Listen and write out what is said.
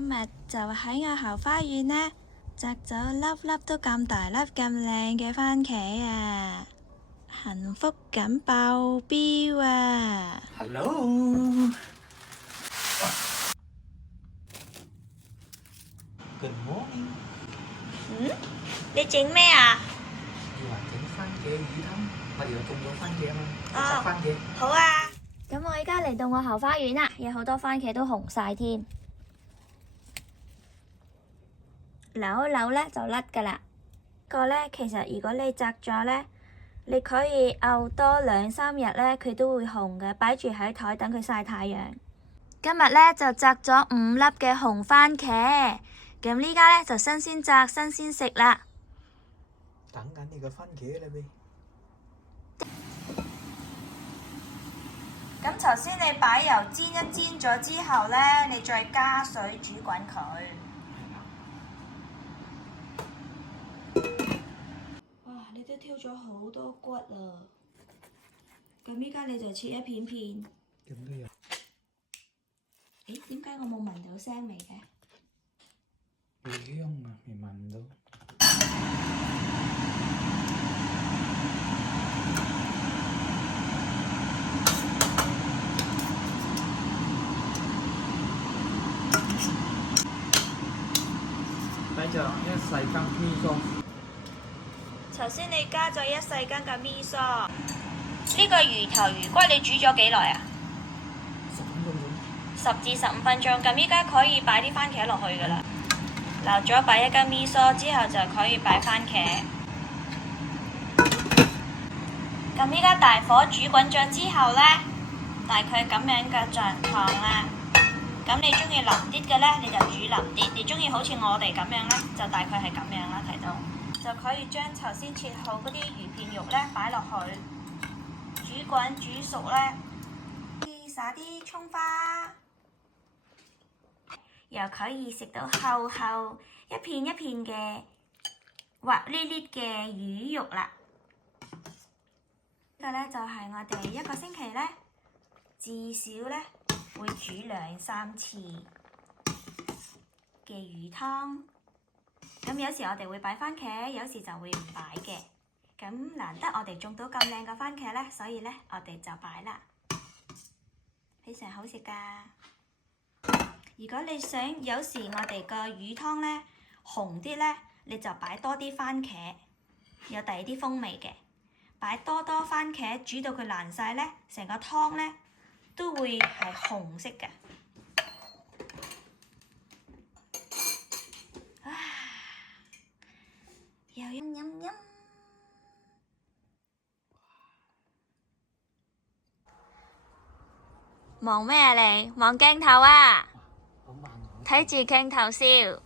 今日就喺我後花園呢，摘咗粒粒都咁大粒咁靚嘅番茄啊！幸福感爆表啊 Hello. Good morning. 你整咩啊？要話整番茄魚湯，我哋又種咗番茄啊嘛，食番茄。好啊！咁我而家嚟到我後花園啦，有好多番茄都紅晒添。扭一扭呢就甩噶啦。個呢，其實如果你摘咗呢，你可以漚多2、3日呢，佢都會紅嘅，擺住喺台等佢曬太陽。今日呢，就摘咗5粒嘅紅番茄，咁呢家呢，就新鮮摘新鮮食啦。等緊你個番茄啦喂。咁頭先你擺油煎一煎咗之後呢，你再加水煮滾佢。哇！你都挑咗好多骨啊！咁依家你就切一片片。咁都有。誒，點解我冇聞到腥味嘅？好香啊！未聞唔到。擺咗1細羹味噌。頭先你加咗1細羹嘅味噌。呢個魚頭魚骨你煮咗幾耐啊？10至15分鐘。咁依家可以擺啲番茄落去㗎啦。撈咗擺1羹味噌之後就可以擺番茄。咁依家大火煮滾咗之後呢，大概咁樣嘅狀況啦。咁你中意腍啲嘅呢，你就煮腍啲；你中意好似我哋咁樣呢，就大概係咁樣啦。睇到就可以將頭先切好嗰啲魚片肉呢擺落去，煮滾煮熟呢，撒啲葱花，又可以食到厚厚一片一片嘅滑哩哩嘅魚肉啦。呢個呢，就係我哋1個星期呢，至少呢會煮2、3次嘅魚湯。咁有時我哋會擺番茄，有時就會唔擺嘅。咁難得我哋種到咁靚嘅番茄呢，所以呢，我哋就擺啦，非常好食㗎。如果你想有時我哋個魚湯呢紅啲呢，你就擺多啲番茄，有第二啲風味嘅。擺多番茄煮到佢爛晒呢，成個湯呢都會係紅色嘅。啊！又飲飲飲。望咩啊你？望鏡頭啊！睇住鏡頭笑。